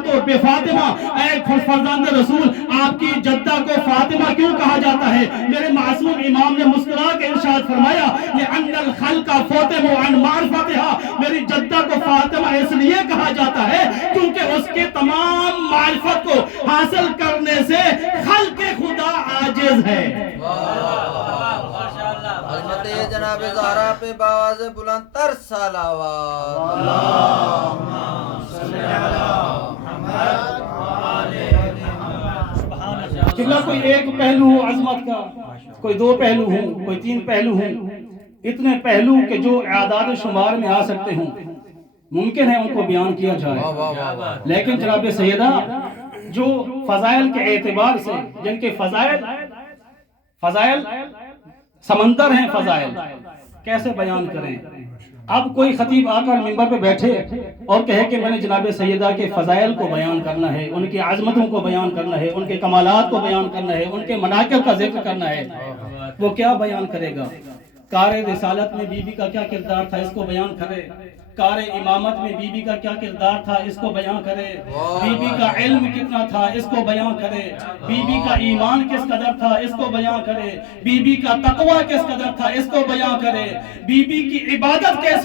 तो बे फातिमा, ऐ फरजांद रसूल, आपकी जद्दा को फातिमा क्यों कहा जाता है? मेरे मासूम इमाम ने मुस्कुरा के इरशाद फरमाया, लिअन्नल खल्का फातिमा अन मारिफतिहा, मेरी जद्दा को फातिमा इसलिए कहा जाता है क्योंकि उसके तमाम मारिफत को हासिल करने से खल्के खुदा आजिज है। हज़रत जनाब ज़हरा पे बावाज़ बुलंद तर सलावत। किबला कोई एक पहलू हो अजमत का, कोई दो पहलू हो, कोई तीन पहलू हो, इतने पहलू के जो आदाद शुमार में आ सकते हों, मुमकिन है उनको बयान किया जाए। लेकिन जनाब सैयदा जो फजाइल के एतबार से, जिनके फजाइल समंदर हैं, फजाइल कैसे बयान करें? अब कोई खतीब आकर मिंबर पे बैठे और कहे कि मैंने जनाब सैयदा के फजाइल को बयान करना है, उनकी आज़मतों को बयान करना है, उनके कमालात को बयान करना है, उनके मनाक़िब का जिक्र करना है, वो क्या बयान करेगा? कार रिसालत में बीबी का क्या किरदार था, इसको बयान करे। कार इमामत में बीबी का क्या किरदार था, इसको बयान करे। बीबी का इल्म कितना था, इसको बयान करे। बीबी का ईमान किस कदर था, इसको बयान करे। बीबी का तकवा किस कदर था, इसको बयान करे। बीबी की इबादत कैसी